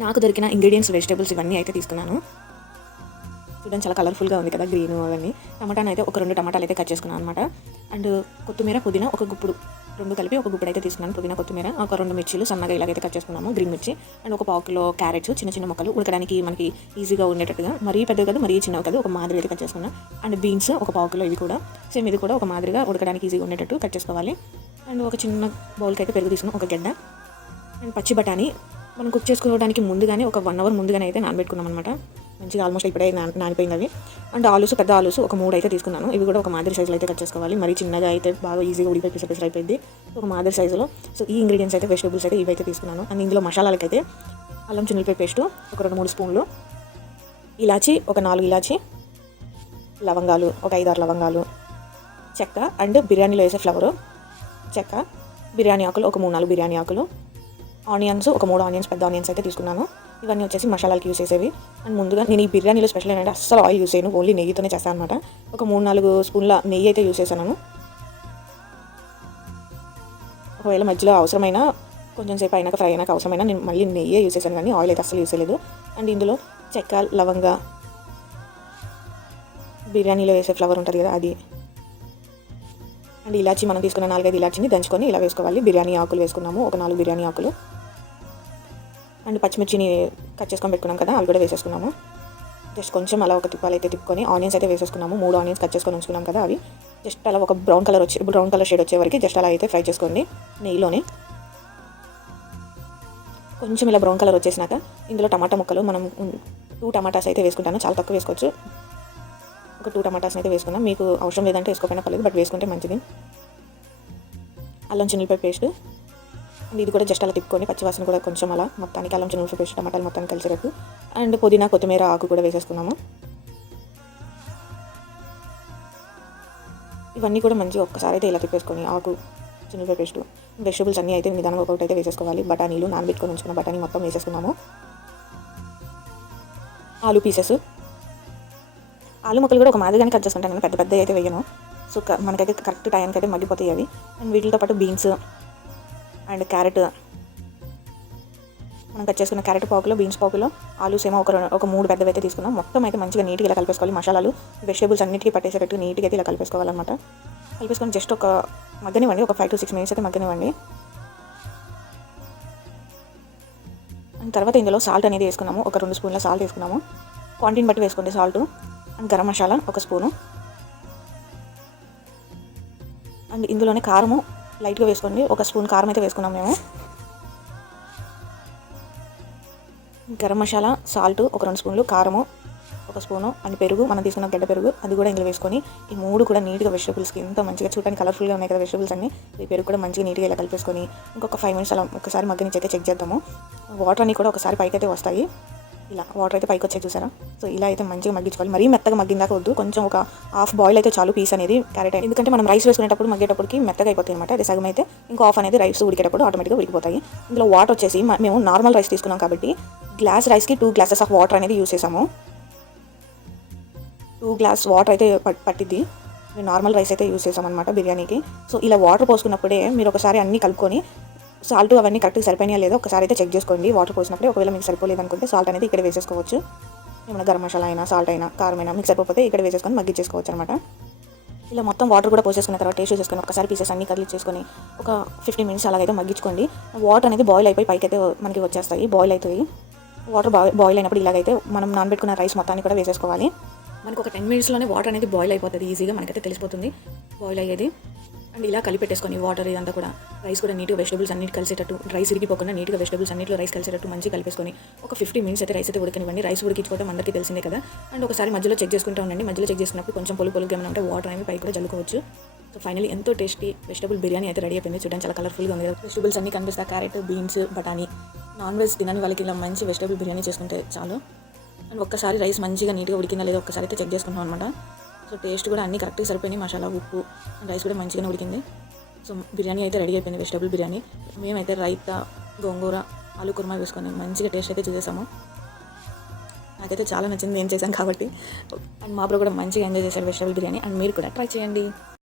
నాకు దొరికిన ingredients vegetables ఇవన్నీ అయితే తీసుకున్నాను. చూడండి చాలా కలర్ఫుల్గా ఉంది కదా గ్రీన్ అవన్నీ. టమాటాని అయితే ఒక 2 టమాటాలు అయితే కట్ చేసుకున్నాను అనమాట. అండ్ కొత్తిమీర, పుదీనా ఒక గుప్పుడు 2 కలిపి ఒక గుప్పుడు అయితే తీసుకున్నాను. పుదీనా, కొత్తిమీర, ఒక 2 మిర్చీలు సన్నగా ఇలాగైతే కట్ చేసుకున్నాము, గ్రీన్ మిర్చి. అండ్ ఒక పావు కిలో క్యారెట్స్ చిన్న చిన్న ముక్కలు ఉడకడానికి మనకి ఈజీగా ఉండేటట్టుగా, మరీ పెద్దవి కాదు మరీ చిన్నవి కాదు, ఒక మాదిరి అయితే కట్ చేసుకున్నాను. అండ్ బీన్స్ ఒక పావు కిలో, ఇవి కూడా సేమ్ ఇది కూడా ఒక మాదిరిగా ఉడకడానికి ఈజీగా ఉండేటట్టు కట్ చేసుకోవాలి. అండ్ ఒక చిన్న బౌల్కి అయితే పెరుగు తీసుకున్నాం, ఒక గడ్డ. అండ్ పచ్చి బఠానీ మనం కుక్ చేసుకోవడానికి ముందుగానే ఒక 1 అవర్ ముందుగానే అయితే నానబెట్టుకున్నాం అనమాట. మంచిగా ఆల్మోస్ట్ ఇప్పుడే నానిపోయింది అవి. అండ్ ఆలూస్, పెద్ద ఆలూస్ ఒక 3 అయితే తీసుకున్నాను. ఇవి కూడా ఒక మాదిరి సైజులో అయితే కట్ చేసుకోవాలి, మరీ చిన్నగా అయితే బాగా ఈజీగా ఉడిపోయి పిసపిసలు అయిపోయింది. ఒక మాదిరి సైజులో. సో ఈ ఇంగ్రీడియంట్స్ అయితే వెజిటేబుల్స్ అయితే ఇవైతే తీసుకున్నాను. అండ్ ఇందులో మసాలాలకైతే అల్లం చిన్నులపాయ పేస్టు ఒక 2-3 స్పూన్లు, ఇలాచి ఒక 4 ఇలాచి, లవంగాలు ఒక 5-6 లవంగాలు, చెక్క అండ్ బిర్యానీలో వేసే ఫ్లవరు చెక్క, బిర్యానీ ఆకులు ఒక 3-4 బిర్యానీ ఆకులు, ఆనియన్స్ ఒక 3 ఆనియన్స్, పెద్ద ఆనియన్స్ అయితే తీసుకున్నాను. ఇవన్నీ వచ్చేసి మసాలాలకి యూస్ చేసేవి. అండ్ ముందుగా నేను ఈ బిర్యానీలో స్పెషల్ ఏంటంటే అస్సలు ఆయిల్ యూస్ చేయను, ఓన్లీ నెయ్యితోనే చేస్తాను అనమాట. ఒక 3-4 స్పూన్ల నెయ్యి అయితే యూస్ చేశాను. ఒకవేళ మధ్యలో అవసరమైన కొంచెం సేపు అయినాక ఫ్రై అయినాక అవసరమైన నేను మళ్ళీ నెయ్యే యూస్ చేశాను, కానీ ఆయిల్ అయితే అస్సలు యూస్ చేయలేదు. అండ్ ఇందులో చెక్క, లవంగ, బిర్యానీలో వేసే ఫ్లవర్ ఉంటుంది కదా అది, అండ్ ఇలాచి మనం తీసుకున్న 4-5 ఇలాచిని దంచుకొని ఇలా వేసుకోవాలి. బిర్యానీ ఆకులు వేసుకున్నాము, ఒక 4 బిర్యానీ ఆకులు. అండ్ పచ్చిమిర్చిని కట్ చేసుకొని పెట్టుకున్నాం కదా, అవి కూడా వేసేసుకున్నాము. జస్ట్ కొంచెం అలా ఒక తిప్పాలు అయితే తిప్పుకొని ఆనియన్స్ అయితే వేసేసుకున్నాము. 3 ఆనియన్స్ కట్ చేసుకొని ఉంచుకున్నాం కదా, అవి జస్ట్ అలా ఒక బ్రౌన్ కలర్ షేడ్ వచ్చే వరకు జస్ట్ అలా అయితే ఫ్రై చేసుకోండి నెయ్యిలోనే. కొంచెం ఇలా బ్రౌన్ కలర్ వచ్చేసినాక ఇందులో టమాటా ముక్కలు మనం 2 టమాటాస్ అయితే వేసుకుంటాను, చాలా తక్కువ వేసుకోవచ్చు. ఒక 2 టమాటాస్ అయితే వేసుకున్నాం, మీకు అవసరం లేదంటే వేసుకోకపోయినా పర్లేదు, బట్ వేసుకుంటే మంచిది. అల్లం చిన్నులపాయ పేస్ట్, అండ్ ఇది కూడా జస్ట్ అలా తిప్పుకొని పచ్చివాసన కూడా కొంచెం అలా మొత్తానికి అల్లం చిన్నులపాయ పేస్ట్ టమాటాలు మొత్తానికి కలిసేటట్టు. అండ్ పుదీనా, కొత్తిమీర ఆకు కూడా వేసేసుకున్నాము. ఇవన్నీ కూడా మంచిగా ఒక్కసారి అయితే ఇలా తిప్పేసుకొని ఆకు, చిన్నులపాయ పేస్ట్, వెజిటబుల్స్ అన్నీ అయితే నిదానంగా ఒకటి అయితే వేసేసుకోవాలి. బఠానీలు నానబెట్టుకొని ఉంచుకున్న బఠానీ మొత్తం వేసేసుకున్నాము. ఆలు పీసెస్, ఆలు ముక్కలు కూడా ఒక మాదిరిగానే కట్ చేసుకుంటాను, నేను పెద్ద పెద్ద అయితే వేయను. సో మనకైతే కరెక్ట్ టైంకి అయితే మగ్గిపోతాయి అవి. అండ్ వీటితో పాటు బీన్స్ అండ్ క్యారెట్, మనం కట్ చేసుకున్న క్యారెట్ పావుకిలో, బీన్స్ పావుకిలో, ఆలూస్ ఏమో ఒక 3 పెద్దవి అయితే తీసుకున్నాం. మొత్తం అయితే మంచిగా నీట్గా ఇలా కలిపేసుకోవాలి. మసాలాలు వెజిటేబుల్స్ అన్నిటికీ పట్టేసేటట్టు నీట్గా అయితే ఇలా కలిపేసుకోవాలన్నమాట. కలిపేసుకొని జస్ట్ ఒక మగ్గనివ్వండి, ఒక 5 to 6 మినిట్స్ అయితే మగ్గనివ్వండి. అండ్ తర్వాత ఇందులో సాల్ట్ అనేది వేసుకున్నాము, ఒక 2 స్పూన్ల సాల్ట్ వేసుకున్నాము. క్వాంటిటీని బట్టి వేసుకోండి సాల్ట్. అండ్ గరం మసాలా ఒక స్పూను. అండ్ ఇందులోనే కారము లైట్గా వేసుకోండి, ఒక స్పూన్ కారం అయితే వేసుకున్నాం మేము. గరం మసాలా, సాల్ట్ ఒక 2 స్పూన్లు, కారము ఒక స్పూను, అండ్ పెరుగు మనం తీసుకున్న గడ్డ పెరుగు అది కూడా ఇందులో వేసుకొని ఈ 3 కూడా నీట్గా వెజిటబుల్స్కి ఎంత మంచిగా చూడడానికి కలర్ఫుల్గా ఉన్నాయి కదా వెజిటబుల్స్ అన్ని, ఈ పెరుగు కూడా మంచిగా నీట్గా ఇలా కలిపేసుకొని ఇంకొక 5 మినిట్స్ అలా ఒకసారి మగ్గనిచ్చి అయితే చెక్ చేద్దాము. వాటర్ అన్ని కూడా ఒకసారి పైకి అయితే వస్తాయి, ఇలా వాటర్ అయితే పైకి వచ్చాయి చూసారా. సో ఇలా అయితే మంచిగా మగ్గించుకోవాలి, మరీ మెత్తగా మగ్గిందాక వద్దు, కొంచెం ఒక హాఫ్ బాయిల్ అయితే చాలు పీస్ అనేది క్యారెట్. ఎందుకంటే మనం రైస్ వేసుకునేటప్పుడు మగ్గేటప్పటికి మెత్తగా అయిపోతాయి అనమాట, అది సగం అయితే ఇంకో హాఫ్ అనేది రైస్ ఉడికేటప్పుడు ఆటోమేటిక్గా ఉడికిపోతాయి. ఇందులో వాటర్ వచ్చేసి మేము నార్మల్ రైస్ తీసుకున్నాం కాబట్టి గ్లాస్ రైస్కి 2 గ్లాసెస్ ఆఫ్ వాటర్ అనేది యూస్ చేసాము. 2 గ్లాస్ వాటర్ అయితే పట్టిద్ది. మేము నార్మల్ రైస్ అయితే యూస్ చేసామన్నమాట బిర్యానీకి. సో ఇలా వాటర్ పోసుకున్నప్పుడే మీరు ఒకసారి అన్నీ కలుపుకొని సాల్ట్ అవన్నీ కరెక్ట్గా సరిపోయినా లేదో ఒకసారి అయితే చెక్ చేసుకోండి వాటర్ పోసినప్పుడే. ఒకవేళ మీకు సరిపోలేదు అనుకుంటే సాల్ట్ అనేది ఇక్కడ వేసేసుకోవచ్చు. ఏమైనా గరం మసాలా అయినా, సాల్ట్ అయినా, కారం అయినా మీకు సరిపోతే ఇక్కడ వేసేసుకొని మగ్గించేసుకోవచ్చు అనమాట. ఇలా మొత్తం వాటర్ కూడా పోసేసుకున్న తర్వాత టేస్ట్ చేసుకొని ఒకసారి పీసెస్ అన్ని కదిలించేసుకొని ఒక 15 మినిట్స్ అలాగైతే మగ్గించుకోండి. వాటర్ అనేది బాయిల్ అయిపోయి పైకి అయితే మనకి వచ్చేస్తాయి, బాయిల్ అవుతాయి. వాటర్ బాయిల్ అయినప్పుడు ఇలాగైతే మనం నానబెట్టుకున్న రైస్ మొత్తాన్ని కూడా వేసేసుకోవాలి. మనకు ఒక 10 మినిట్స్లోనే వాటర్ అనేది బాయిల్ అయిపోతుంది, ఈజీగా మనకైతే తెలిసిపోతుంది బాయిల్ అయ్యేది. అండ్ ఇలా కలిపెట్టేసుకొని వాటర్ ఇదంతా కూడా రైస్ కూడా నీట్గా వెజిటబుల్స్ అన్నిటి కలిసేటట్టు, రైస్ ఇరిగిపోకుండా నీట్గా వెజిటబుల్స్ అన్నింటిలో రైస్ కలిసేటట్టు మంచిగా కలిపేసుకొని ఒక 15 మినిట్స్ అయితే రైస్ అయితే ఉడకనివ్వండి. రైస్ ఉడికించుకోవడం అందరికీ తెలిసిందే కదా. అండ్ ఒకసారి మధ్యలో చెక్ చేసుకుంటూ ఉండండి, మధ్యలో చెక్ చేసుకున్నప్పుడు కొంచెం పొలుగా ఏమైనా ఉంటే వాటర్ అనేది పైకి కూడా జల్లుకోవచ్చు. సో ఫైనల్లీ ఎంతో టేస్టీ వెజిటబుల్ బిర్యానీ అయితే రెడీ అయిపోయింది. చూడండి చాలా కలర్ఫుల్గా ఉంది కదా, వెజిటబుల్స్ అన్ని కనిపిస్తాయి, క్యారెట్, బీన్స్, బఠానీ. నాన్ వెజ్ తినని వాళ్ళకి ఇలా మంచి వెజిటబుల్ బిర్యానీ చేసుకుంటే చాలు. అండ్ ఒక్కసారి రైస్ మంచిగా నీట్గా ఉడికిందా లేదా ఒక్కసారి అయితే చెక్ చేసుకుంటాం అనమాట. సో టేస్ట్ కూడా అన్ని కరెక్ట్గా సరిపోయినాయి, మసాలా, ఉప్పు, రైస్ కూడా మంచిగానే ఉడికింది. సో బిర్యానీ అయితే రెడీ అయిపోయింది, వెజిటబుల్ బిర్యానీ. మేమైతే రైతా, గోంగూర, ఆలు కుర్మా వేసుకొని మంచిగా టేస్ట్ అయితే చూసేసాము. నాకైతే చాలా నచ్చింది నేను చేశాను కాబట్టి. అండ్ మా బ్రో కూడా మంచిగా ఎంజాయ్ చేశారు వెజిటబుల్ బిర్యానీ. అండ్ మీరు కూడా ట్రై చేయండి.